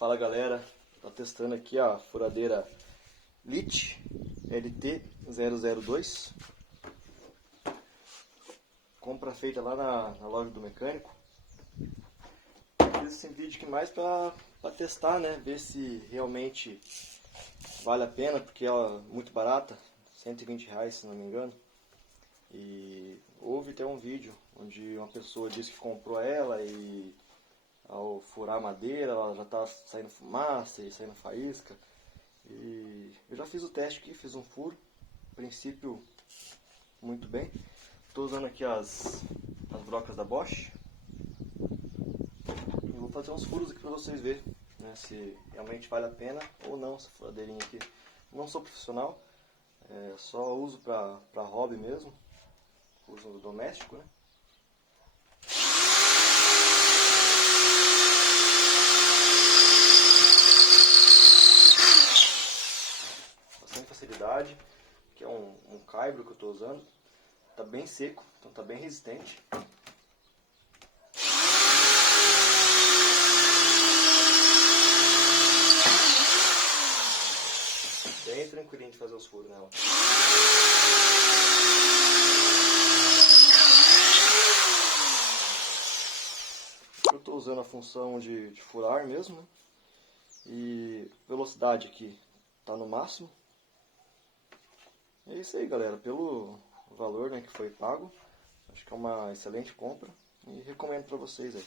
Fala galera, tô testando aqui a furadeira LIT LT002. Compra feita lá na loja do mecânico. Fiz esse vídeo aqui mais pra testar, né? Ver se realmente vale a pena, porque ela é muito barata, R$120 se não me engano. E houve até um vídeo onde uma pessoa disse que comprou ela e ao furar a madeira ela já está saindo fumaça e saindo faísca. E eu já fiz o teste aqui, fiz um furo, princípio muito bem. Estou usando aqui as brocas da Bosch. E vou fazer uns furos aqui para vocês verem, né, se realmente vale a pena ou não essa furadeirinha aqui. Não sou profissional, só uso para hobby mesmo, uso doméstico, né? Bastante facilidade, que é um caibro que eu estou usando. Tá bem seco, então tá bem resistente. Bem tranquilinho de fazer os furos nela. Eu estou usando a função de furar mesmo, né? E velocidade aqui tá no máximo. É isso aí, galera. Pelo valor, né, que foi pago, acho que é uma excelente compra e recomendo para vocês aí.